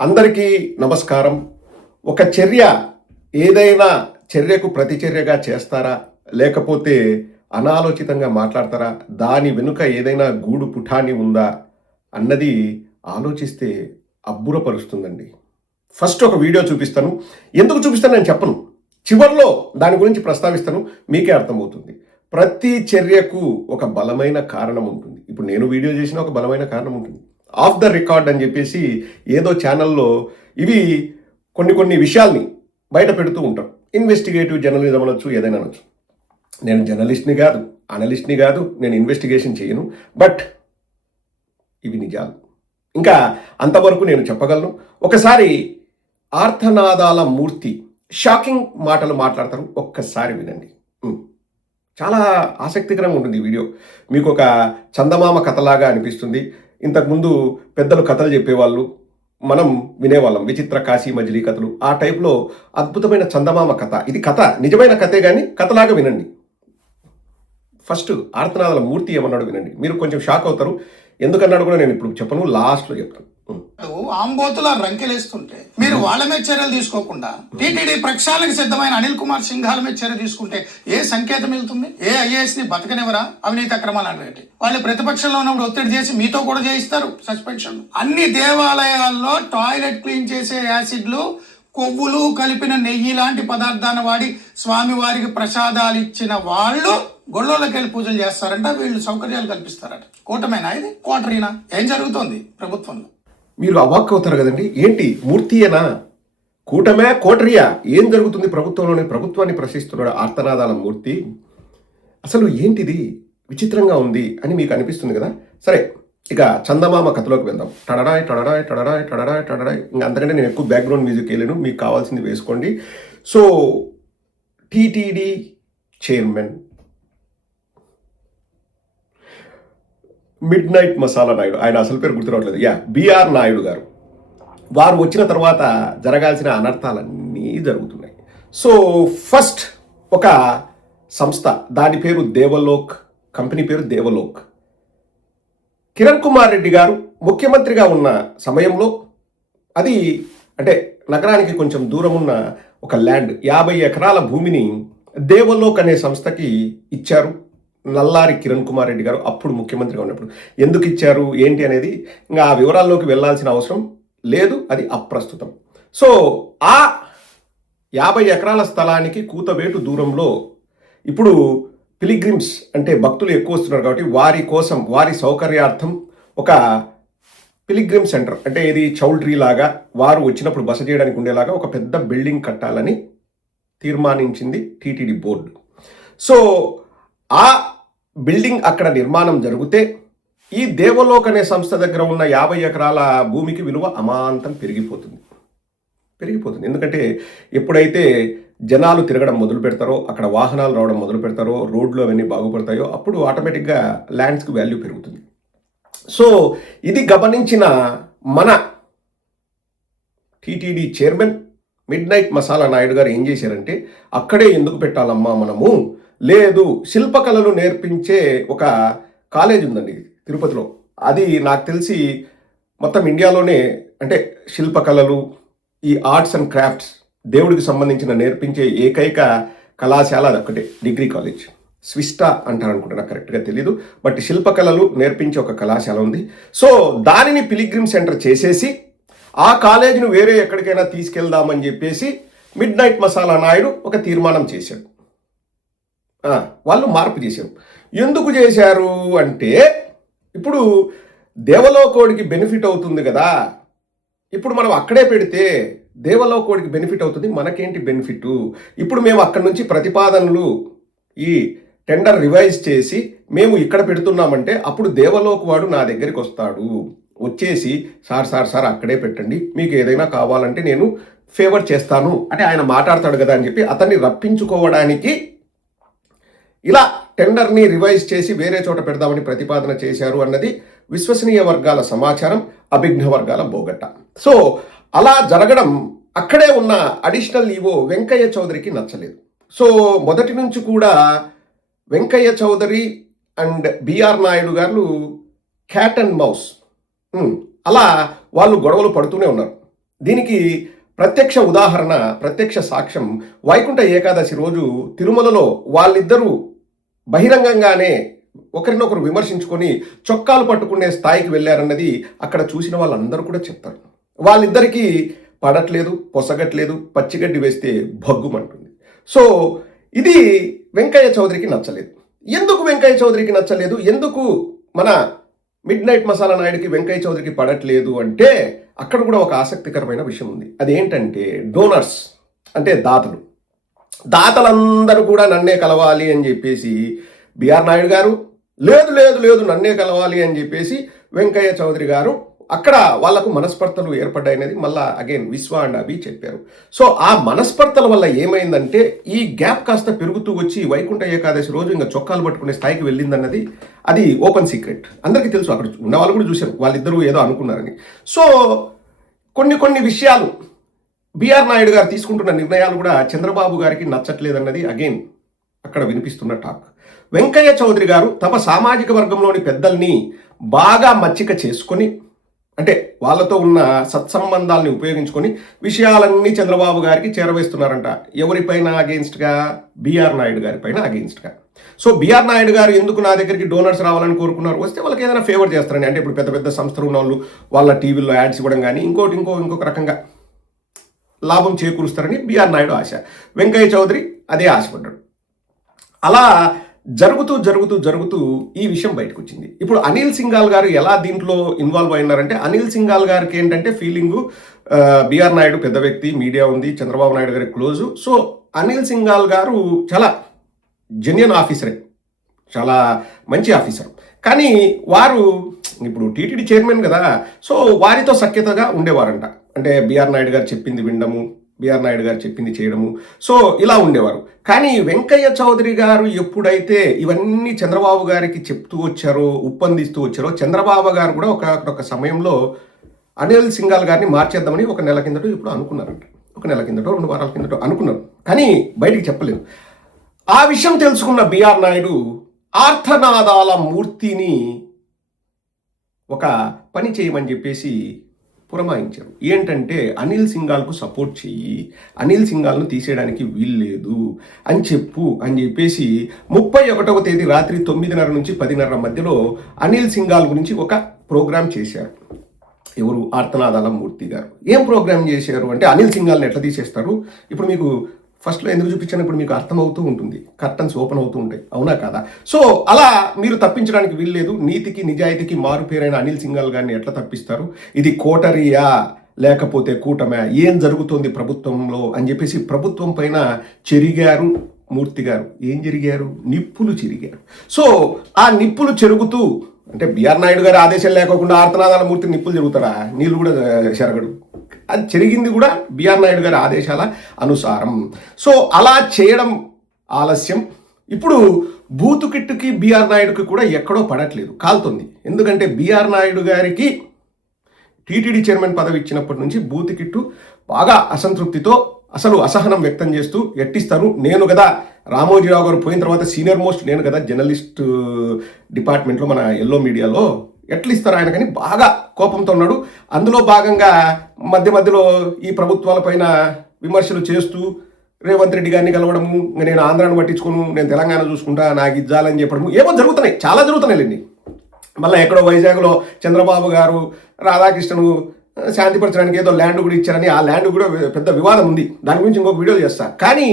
అందరికీ నమస్కారం. ఒక చర్య ఏదైనా చర్యకు ప్రతిచర్యగా చేస్తారా? లేకపోతే అనాలోచితంగా మాట్లాడతారా? దాని వెనుక ఏదైనా గూడు పుఠాని ఉందా? అన్నది ఆలోచిస్తే అబ్బురపరుస్తుందండి. ఫస్ట్ ఒక వీడియో చూపిస్తాను. ఎందుకు చూపిస్తాను నేను చెప్పను. చివరిలో దాని గురించి ప్రస్తావిస్తాను. మీకే అర్థమవుతుంది. ప్రతి చర్యకు ఒక బలమైన కారణం ఉంటుంది. ఇప్పుడు నేను వీడియో చేసిన ఒక బలమైన కారణం ఉంటుంది. ఆఫ్ ద రికార్డ్ అని చెప్పేసి ఏదో ఛానల్లో ఇవి కొన్ని కొన్ని విషయాల్ని బయట పెడుతూ ఉంటాం. ఇన్వెస్టిగేటివ్ జర్నలిజం అనొచ్చు ఏదైనా అనొచ్చు. నేను జర్నలిస్ట్ని కాదు అనలిస్ట్ని కాదు నేను ఇన్వెస్టిగేషన్ చేయను. బట్ ఇవి నిజాలు. ఇంకా అంతవరకు నేను చెప్పగలను. ఒకసారి ఆర్థనాదాల మూర్తి షాకింగ్ మాటలు మాట్లాడతారు. ఒక్కసారి వినండి. చాలా ఆసక్తికరంగా ఉంటుంది ఈ వీడియో. మీకు ఒక చందమామ కథలాగా అనిపిస్తుంది. ఇంతకుముందు పెద్దలు కథలు చెప్పేవాళ్ళు మనం వినేవాళ్ళం. విచిత్ర కాశీ మజిలీ కథలు. ఆ టైప్లో అద్భుతమైన చందమామ కథ. ఇది కథ నిజమైన కథే కానీ కథలాగా వినండి. ఫస్ట్ ఆర్తనాదాల మూర్తి ఏమన్నాడు వినండి. మీరు కొంచెం షాక్ అవుతారు. ఎందుకన్నాడు కూడా నేను ఇప్పుడు చెప్పను లాస్ట్లో చెప్తాను. ఆంబోతుల రంకెలేస్తుంటే మీరు వాళ్ళ మీద చర్యలు తీసుకోకుండా టీటీడీ ప్రక్షాళనకు సిద్ధమైన అనిల్ కుమార్ సింఘాల మీద చర్య తీసుకుంటే ఏ సంకేతం వెళ్తుంది? ఏ ఐఏఎస్ని బతకనివరా అవినీతి అక్రమాలు అనేటి వాళ్ళు ప్రతిపక్షంలో ఉన్నప్పుడు ఒత్తిడి చేసి మీతో కూడా చేయిస్తారు సస్పెన్షన్ అన్ని దేవాలయాల్లో టాయిలెట్ క్లీన్ చేసే యాసిడ్లు కొవ్వులు కలిపిన నెయ్యి లాంటి పదార్థాన్ని వాడి స్వామివారికి ప్రసాదాలు ఇచ్చిన వాళ్ళు గొళ్ళోకి వెళ్ళి పూజలు చేస్తారంట వీళ్ళు సౌకర్యాలు కల్పిస్తారట. కూటమేనా ఇది? కోటరీనా ఏం జరుగుతోంది ప్రభుత్వంలో? మీరు అవాక్ అవుతారు కదండి. ఏంటి? మూర్తియేనా? కూటమే కోటరియా? ఏం జరుగుతుంది ప్రభుత్వంలోని ప్రభుత్వాన్ని ప్రశ్నిస్తున్నాడు ఆర్తనాదాల మూర్తి. అసలు ఏంటిది? విచిత్రంగా ఉంది అని మీకు అనిపిస్తుంది కదా? సరే ఇక చందమామ కథలోకి వెళ్దాం. టడడాయ్ టడడాయ్ టడడాయ్ టడడాయ్ టడడాయ్. ఇంకా అంతకంటే నేను ఎక్కువ బ్యాక్గ్రౌండ్ మ్యూజిక్ వెళ్ళాను మీకు కావాల్సింది వేసుకోండి. So TTD chairman midnight masala Naidu ఆయన అసలు పేరు గుర్తురావట్లేదు. యా బిఆర్ నాయుడు గారు. వారు వచ్చిన తర్వాత జరగాల్సిన అనర్థాలన్నీ జరుగుతున్నాయి. సో ఫస్ట్ ఒక సంస్థ దాని పేరు దేవలోక్ కంపెనీ పేరు దేవలోక్. కిరణ్ కుమార్ రెడ్డి గారు ముఖ్యమంత్రిగా ఉన్న సమయంలో అది అంటే నగరానికి కొంచెం దూరం ఉన్న ఒక ల్యాండ్ యాభై ఎకరాల భూమిని దేవలోక్ అనే సంస్థకి ఇచ్చారు. నల్లారి కిరణ్ కుమార్ రెడ్డి గారు అప్పుడు ముఖ్యమంత్రిగా ఉన్నప్పుడు. ఎందుకు ఇచ్చారు? ఏంటి అనేది ఇంకా ఆ వివరాల్లోకి వెళ్ళాల్సిన అవసరం లేదు. అది అప్రస్తుతం. సో ఆ యాభై ఎకరాల స్థలానికి కూతవేటు దూరంలో ఇప్పుడు పిలిగ్రిమ్స్ అంటే భక్తులు ఎక్కువ వస్తున్నారు కాబట్టి వారి కోసం వారి సౌకర్యార్థం ఒక పిలిగ్రిమ్ సెంటర్ అంటే ఇది చౌల్ట్రీ లాగా వారు వచ్చినప్పుడు బస చేయడానికి ఉండేలాగా ఒక పెద్ద బిల్డింగ్ కట్టాలని తీర్మానించింది టీటీడీ బోర్డు. సో ఆ బిల్డింగ్ అక్కడ నిర్మాణం జరిగితే ఈ దేవలోక్ అనే సంస్థ దగ్గర ఉన్న యాభై ఎకరాల భూమికి విలువ అమాంతం పెరిగిపోతుంది. పెరిగిపోతుంది. ఎందుకంటే ఎప్పుడైతే జనాలు తిరగడం మొదలు పెడతారో అక్కడ వాహనాలు రావడం మొదలు పెడతారో రోడ్లు అవన్నీ బాగుపడతాయో అప్పుడు ఆటోమేటిక్గా ల్యాండ్స్కి వాల్యూ పెరుగుతుంది. సో ఇది గమనించిన మన TTD chairman midnight masala Naidu garu ఏం చేశారంటే అక్కడే ఎందుకు పెట్టాలమ్మా మనము? లేదు శిల్పకళలు నేర్పించే ఒక కాలేజ్ ఉందండి తిరుపతిలో. అది నాకు తెలిసి మొత్తం ఇండియాలోనే అంటే శిల్పకళలు ఈ ఆర్ట్స్ అండ్ క్రాఫ్ట్స్ దేవుడికి సంబంధించిన నేర్పించే ఏకైక కళాశాల అది ఒకటే డిగ్రీ కాలేజ్. స్విస్టా అంటారు అనుకుంటా నాకు కరెక్ట్గా తెలీదు బట్ శిల్పకళలు నేర్పించే ఒక కళాశాల ఉంది. సో దానిని పిలిగ్రిమ్ సెంటర్ చేసేసి ఆ కాలేజీని వేరే ఎక్కడికైనా తీసుకెళ్దామని చెప్పేసి మిడ్ నైట్ మసాలా నాయుడు ఒక తీర్మానం చేశాడు వాళ్ళు మార్పు చేశారు. ఎందుకు చేశారు అంటే ఇప్పుడు దేవలోకోడికి బెనిఫిట్ అవుతుంది కదా ఇప్పుడు మనం అక్కడే పెడితే దేవలోకోడికి బెనిఫిట్ అవుతుంది మనకేంటి బెనిఫిట్ ఇప్పుడు మేము అక్కడి నుంచి ప్రతిపాదనలు ఈ టెండర్ రివైజ్ చేసి మేము ఇక్కడ పెడుతున్నామంటే అప్పుడు దేవలోక్ వాడు నా దగ్గరికి వస్తాడు. వచ్చేసి సార్ సార్ సార్ అక్కడే పెట్టండి. మీకు ఏదైనా కావాలంటే నేను ఫేవర్ చేస్తాను అని ఆయన మాట్లాడతాడు కదా అని చెప్పి అతన్ని రప్పించుకోవడానికి ఇలా టెండర్ని రివైజ్ చేసి వేరే చోట పెడదామని ప్రతిపాదన చేశారు అన్నది విశ్వసనీయ వర్గాల సమాచారం అభిజ్ఞ వర్గాల బోగట్ట సో అలా జరగడం అక్కడే ఉన్న అడిషనల్ ఈవో వెంకయ్య చౌదరికి నచ్చలేదు. సో మొదటి నుంచి కూడా Venkaiah Chowdary and BR Naidu garu cat and mouse అలా వాళ్ళు గొడవలు పడుతూనే ఉన్నారు. దీనికి ప్రత్యక్ష ఉదాహరణ ప్రత్యక్ష సాక్ష్యం వైకుంఠ ఏకాదశి రోజు తిరుమలలో వాళ్ళిద్దరూ బహిరంగంగానే ఒకరినొకరు విమర్శించుకొని చొక్కాలు పట్టుకునే స్థాయికి వెళ్ళారన్నది అక్కడ చూసిన వాళ్ళందరూ కూడా చెప్తారు. వాళ్ళిద్దరికీ పడట్లేదు పొసగట్లేదు పచ్చిగడ్డి వేస్తే భగ్గుమంటుంది. సో ఇది వెంకయ్య చౌదరికి నచ్చలేదు. ఎందుకు వెంకయ్య చౌదరికి నచ్చలేదు? ఎందుకు మన మిడ్ నైట్ మసాలా నాయుడికి వెంకయ్య చౌదరికి పడట్లేదు అంటే అక్కడ కూడా ఒక ఆసక్తికరమైన విషయం ఉంది అదేంటంటే డోనర్స్ అంటే దాతలు దాతలందరూ కూడా నన్నే కలవాలి అని చెప్పేసి బిఆర్ నాయుడు గారు లేదు లేదు లేదు నన్నే కలవాలి అని చెప్పేసి వెంకయ్య చౌదరి గారు అక్కడ వాళ్ళకు మనస్పర్ధలు ఏర్పడ్డాయనేది మళ్ళా అగైన్ విశ్వ అండ్ అభి చెప్పారు. సో ఆ మనస్పర్ధల వల్ల ఏమైందంటే ఈ గ్యాప్ కాస్త పెరుగుతూ వచ్చి వైకుంఠ ఏకాదశి రోజు ఇంకా చొక్కాలు పట్టుకునే స్థాయికి వెళ్ళిందన్నది అది ఓపెన్ సీక్రెట్. అందరికీ తెలుసు అక్కడ ఉన్న వాళ్ళు కూడా చూశారు వాళ్ళిద్దరూ ఏదో అనుకున్నారని. సో కొన్ని కొన్ని విషయాలు బిఆర్ నాయుడు గారు తీసుకుంటున్న నిర్ణయాలు కూడా చంద్రబాబు గారికి నచ్చట్లేదన్నది అగైన్ అక్కడ వినిపిస్తున్న టాక్. వెంకయ్య చౌదరి గారు తమ సామాజిక వర్గంలోని పెద్దల్ని బాగా మచ్చిక చేసుకొని అంటే వాళ్ళతో ఉన్న సత్సంబంధాలని ఉపయోగించుకొని విషయాలన్నీ చంద్రబాబు గారికి చేరవేస్తున్నారంట. ఎవరిపైన అగెయిన్స్ట్గా బీఆర్ నాయుడు గారి పైన అగెయిన్స్ట్గా సో బీఆర్ నాయుడు గారు ఎందుకు నా దగ్గరికి డోనర్స్ రావాలని కోరుకున్నారు? వస్తే వాళ్ళకి ఏదైనా ఫేవర్ చేస్తారని అంటే ఇప్పుడు పెద్ద పెద్ద సంస్థలు ఉన్న వాళ్ళు వాళ్ళ టీవీలో యాడ్స్ ఇవ్వడం కానీ ఇంకోటి ఇంకో ఇంకొక రకంగా లాభం చేకూరుస్తారని బీఆర్ నాయుడు ఆశ. వెంకయ్య చౌదరి అదే ఆశపడ్డాడు. అలా జరుగుతూ జరుగుతూ జరుగుతూ ఈ విషయం బయటకు వచ్చింది ఇప్పుడు అనిల్ సింగాల్ గారు ఎలా దీంట్లో ఇన్వాల్వ్ అయినారంటే అనిల్ సింగాల్ గారికి ఏంటంటే ఫీలింగు బిఆర్ నాయుడు పెద్ద వ్యక్తి మీడియా ఉంది చంద్రబాబు నాయుడు గారి క్లోజు. సో అనిల్ సింగాల్ గారు చాలా జెన్యున్ ఆఫీసరే. చాలా మంచి ఆఫీసర్. కానీ వారు ఇప్పుడు టీటీడీ చైర్మన్ కదా సో వారితో సఖ్యతగా ఉండేవారంట. అంటే బిఆర్ నాయుడు గారు చెప్పింది వినడము బిఆర్ నాయుడు గారు చెప్పింది చేయడము. సో ఇలా ఉండేవారు. కానీ వెంకయ్య చౌదరి గారు ఎప్పుడైతే ఇవన్నీ చంద్రబాబు గారికి చెప్తూ వచ్చారో ఉప్పందిస్తూ వచ్చారో చంద్రబాబు గారు కూడా ఒక ఒక సమయంలో అనిల్ సింగాల్ గారిని మార్చేద్దామని ఒక నెల కిందట ఇప్పుడు అనుకున్నారంట. ఒక నెల కిందటో రెండు వారాల కిందటో అనుకున్నారు. కానీ బయటికి చెప్పలేదు. ఆ విషయం తెలుసుకున్న బిఆర్ నాయుడు ఆర్థనాదాల మూర్తిని ఒక పని చేయమని చెప్పేసి పురమాయించారు. ఏంటంటే అనిల్ సింగాల్కు సపోర్ట్ చెయ్యి అనిల్ సింగాల్ను తీసేయడానికి వీల్లేదు అని చెప్పు అని చెప్పేసి ముప్పై ఒకటవ తేదీ రాత్రి తొమ్మిదిన్నర నుంచి పదిన్నర మధ్యలో అనిల్ సింగాల్ గురించి ఒక ప్రోగ్రాం చేశారు. ఎవరు ఆర్తనాదాల మూర్తి గారు. ఏం ప్రోగ్రామ్ చేశారు అంటే అనిల్ సింగాల్ని ఎట్లా తీసేస్తారు? ఇప్పుడు మీకు ఫస్ట్లో ఎందుకు చూపించాను ఇప్పుడు మీకు అర్థమవుతూ ఉంటుంది. కర్టన్స్ ఓపెన్ అవుతూ ఉంటాయి. అవునా కదా? సో అలా మీరు తప్పించడానికి వీల్లేదు. నీతికి నిజాయితీకి మారు పేరైన అనిల్ సింగాల్ గారిని ఎట్లా తప్పిస్తారు? ఇది కోటరియా? లేకపోతే కూటమే? ఏం జరుగుతుంది ప్రభుత్వంలో? అని చెప్పేసి ప్రభుత్వం పైన చెరిగారు మూర్తి గారు. ఏం జరిగారు? నిప్పులు చెరిగారు. సో ఆ నిప్పులు చెరుగుతూ అంటే బిఆర్ నాయుడు గారి ఆదేశం లేకోకుండా ఆర్తనాదాల మూర్తి నిప్పులు జరుగుతాడా నీళ్ళు కూడా చెరగడు అది జరిగింది కూడా బిఆర్ నాయుడు గారి ఆదేశాల అనుసారం. సో అలా చేయడం ఆలస్యం. ఇప్పుడు బూతుకిట్టుకి బీఆర్ బిఆర్ నాయుడుకి కూడా ఎక్కడో పడట్లేదు కాలుతుంది. ఎందుకంటే బిఆర్ నాయుడు గారికి టీటీడీ చైర్మన్ పదవి ఇచ్చినప్పటి నుంచి బూతికిట్టు బాగా అసంతృప్తితో అసలు అసహనం వ్యక్తం చేస్తూ ఎట్టిస్తారు నేను కదా రామోజీరావు గారు పోయిన తర్వాత సీనియర్ మోస్ట్ నేను కదా జర్నలిస్ట్ డిపార్ట్మెంట్లో మన ఎల్లో మీడియాలో ఎట్లా ఇస్తారు కానీ బాగా కోపంతో ఉన్నాడు. అందులో భాగంగా మధ్య మధ్యలో ఈ ప్రభుత్వాలపైన విమర్శలు చేస్తూ రేవంత్ రెడ్డి గారిని కలవడము ఇంకా నేను ఆంధ్రాను పట్టించుకోను నేను తెలంగాణ చూసుకుంటా నాకు ఇజ్జాలని చెప్పడము ఏమో జరుగుతున్నాయి. చాలా జరుగుతున్నాయి మళ్ళీ ఎక్కడో వైజాగ్లో చంద్రబాబు గారు రాధాకృష్ణను శాంతిపరచడానికి ఏదో ల్యాండ్ కూడా ఇచ్చారని ఆ ల్యాండ్ కూడా పెద్ద వివాదం ఉంది. దాని గురించి ఇంకొక వీడియో చేస్తా. కానీ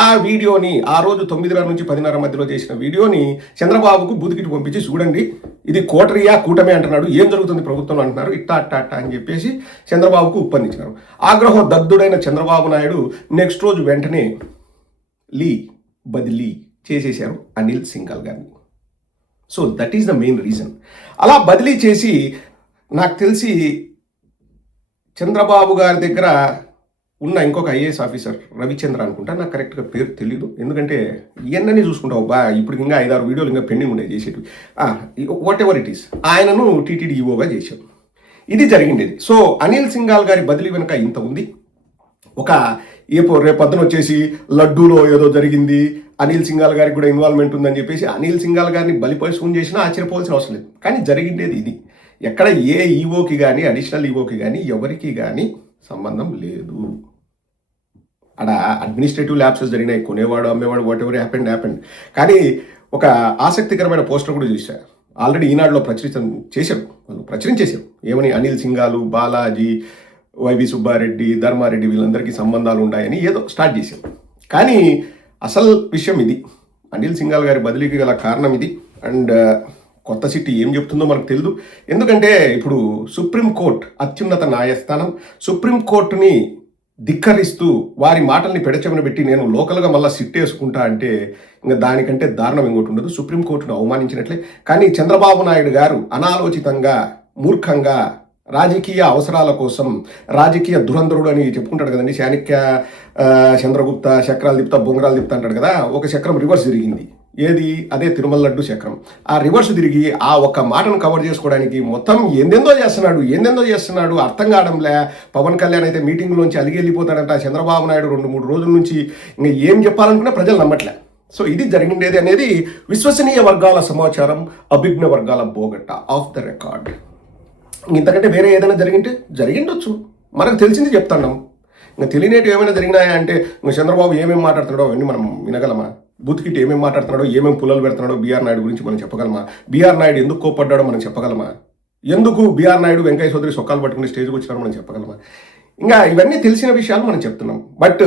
ఆ వీడియోని ఆ రోజు తొమ్మిదిన్నర నుంచి పదిన్నర మధ్యలో చేసిన వీడియోని చంద్రబాబుకు బూతికిటి పంపించి చూడండి ఇది కోటరియా కూటమే అంటున్నాడు. ఏం జరుగుతుంది ప్రభుత్వంలో? అంటున్నారు. ఇట్టా అట్టా అట్టా అని చెప్పేసి చంద్రబాబుకు ఉప్పందించినారు. ఆగ్రహం దగ్ధుడైన చంద్రబాబు నాయుడు నెక్స్ట్ రోజు వెంటనే లీ బదిలీ చేసేశారు అనిల్ సింఘాల్ గారిని. So that is the main reason అలా బదిలీ చేసి నాకు తెలిసి చంద్రబాబు గారి దగ్గర ఉన్న ఇంకొక ఐఏఎస్ ఆఫీసర్ రవిచంద్ర అనుకుంటా. నాకు కరెక్ట్గా పేరు తెలీదు. ఎందుకంటే ఇవన్నీ చూసుకుంటావు. బా ఇప్పుడు ఇంకా ఐదారు వీడియోలు ఇంకా పెండింగ్ ఉన్నాయి చేసేటివి. వాట్ ఎవర్ ఇట్ ఈస్ ఆయనను టీటీడీ ఈఓగా చేశారు ఇది జరిగిండేది. సో అనిల్ సింగాల్ గారి బదిలీ వెనుక ఇంత ఉంది. ఒక ఏ రేపు పొద్దున వచ్చేసి లడ్డూలో ఏదో జరిగింది. అనిల్ సింగాల్ గారికి కూడా ఇన్వాల్వ్మెంట్ ఉందని చెప్పేసి అనిల్ సింగాల్ గారిని బలిపరుచుకుని చేసినా ఆశ్చర్యపోవాల్సిన అవసరం లేదు. కానీ జరిగిండేది ఇది. ఎక్కడ ఏ ఈఓకి కానీ అడిషనల్ ఈఓకి కానీ ఎవరికి కానీ సంబంధం లేదు. అక్కడ అడ్మినిస్ట్రేటివ్ ల్యాబ్సెస్ జరిగినాయి. కొనేవాడు అమ్మేవాడు వాట్ ఎవర్ హ్యాపెండ్ హ్యాపెండ్ కానీ ఒక ఆసక్తికరమైన పోస్టర్ కూడా చూసా. ఆల్రెడీ ఈనాడులో ప్రచురితం చేశారు. వాళ్ళు ప్రచురించేశారు ఏమని? అనిల్ సింగాలు బాలాజీ వైవి సుబ్బారెడ్డి ధర్మారెడ్డి వీళ్ళందరికీ సంబంధాలు ఉన్నాయని ఏదో స్టార్ట్ చేశారు. కానీ అసలు విషయం ఇది. అనిల్ సింగాల్ గారి బదిలీకి గల కారణం ఇది. అండ్ కొత్త సిటీ ఏం చెప్తుందో మనకు తెలియదు ఎందుకంటే ఇప్పుడు సుప్రీంకోర్టు అత్యున్నత న్యాయస్థానం సుప్రీంకోర్టుని ధిక్కరిస్తూ వారి మాటల్ని పెడచెవిన పెట్టి నేను లోకల్గా మళ్ళీ సిట్ వేసుకుంటా అంటే ఇంకా దానికంటే దారుణం ఇంకోటి ఉండదు. సుప్రీంకోర్టును అవమానించినట్లే. కానీ చంద్రబాబు నాయుడు గారు అనాలోచితంగా మూర్ఖంగా రాజకీయ అవసరాల కోసం రాజకీయ దురంధరుడు అని చెప్పుకుంటాడు కదండి. చాణక్య చంద్రగుప్త చక్రాలు దిప్త బొంగరాలు దిప్త అంటాడు కదా. ఒక చక్రం రివర్స్ జరిగింది. ఏది? అదే తిరుమల లడ్డు చక్రం ఆ రివర్స్ తిరిగి ఆ ఒక్క మాటను కవర్ చేసుకోవడానికి మొత్తం ఎందెందో చేస్తున్నాడు ఎందెందో చేస్తున్నాడు అర్థం కావడంలే. పవన్ కళ్యాణ్ అయితే మీటింగ్లోంచి అలిగి వెళ్ళిపోతాడంట చంద్రబాబు నాయుడు రెండు మూడు రోజుల నుంచి ఇంకా ఏం చెప్పాలనుకున్నా ప్రజలు నమ్మట్లే. సో ఇది జరిగిండేది అనేది విశ్వసనీయ వర్గాల సమాచారం అభిజ్ఞ వర్గాల బోగట్ట ఆఫ్ ద రికార్డ్ ఇంతకంటే వేరే ఏదైనా జరిగింటే జరిగిండొచ్చు. మనకు తెలిసింది చెప్తాం ఇంకా తెలియనేటి ఏమైనా జరిగినాయా అంటే ఇంకా చంద్రబాబు ఏమేమి మాట్లాడుతున్నాడో అవన్నీ మనం వినగలమా? బూత్కిట్ ఏమేమి మాట్లాడుతున్నాడో ఏమేమి పుల్లలు పెడుతున్నాడో బీఆర్ నాయుడు గురించి మనం చెప్పగలమా? బీఆర్ నాయుడు ఎందుకు కోప్పడ్డాడో మనం చెప్పగలమా? ఎందుకు బీఆర్ నాయుడు వెంకయ్య చౌదరి సొక్కాలు పట్టుకుని స్టేజ్కి వచ్చినారో మనం చెప్పగలమా? ఇంకా ఇవన్నీ తెలిసిన విషయాలు మనం చెప్తున్నాం. బట్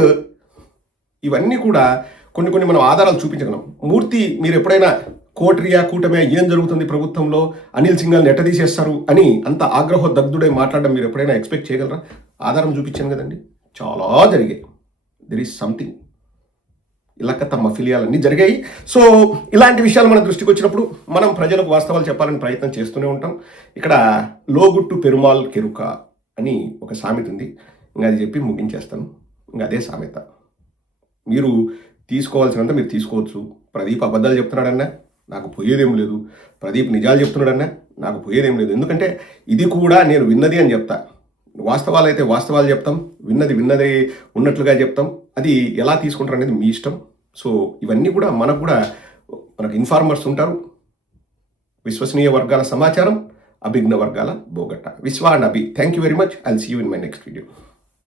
ఇవన్నీ కూడా కొన్ని కొన్ని మనం ఆధారాలు చూపించగలం. మూర్తి మీరు ఎప్పుడైనా కోట్రియా కూటమే ఏం జరుగుతుంది ప్రభుత్వంలో? అనిల్ సింగాల్ని ఎట్ట తీసేస్తారు అని అంత ఆగ్రహోదగ్ధుడై మాట్లాడడం మీరు ఎప్పుడైనా ఎక్స్పెక్ట్ చేయగలరా? ఆధారం చూపించాను కదండి. చాలా జరిగాయి. దెర్ ఈస్ సంథింగ్ ఇలాగ తమ ఫిలియాలన్నీ జరిగాయి. సో ఇలాంటి విషయాలు మన దృష్టికి వచ్చినప్పుడు మనం ప్రజలకు వాస్తవాలు చెప్పాలని ప్రయత్నం చేస్తూనే ఉంటాం. ఇక్కడ లోగుట్టు పెరుమాల్ కెరుక అని ఒక సామెత ఉంది. ఇంకా అది చెప్పి ముగించేస్తాను. ఇంకా అదే సామెత. మీరు తీసుకోవాల్సినంత మీరు తీసుకోవచ్చు. ప్రదీప్ అబద్ధాలు చెప్తున్నాడన్నా నాకు పోయేదేం లేదు. ప్రదీప్ నిజాలు చెప్తున్నాడన్నా నాకు పోయేదేం లేదు. ఎందుకంటే ఇది కూడా నేను విన్నది అని చెప్తా. వాస్తవాలు అయితే వాస్తవాలు చెప్తాం. విన్నది విన్నది ఉన్నట్లుగా చెప్తాం. అది ఎలా తీసుకుంటారు అనేది మీ ఇష్టం. సో ఇవన్నీ కూడా మనకు కూడా మనకు ఇన్ఫార్మర్స్ ఉంటారు. విశ్వసనీయ వర్గాల సమాచారం అభిజ్ఞ వర్గాల బోగట్ట Vishwa and Abhi thank you very much I'll see you in my next video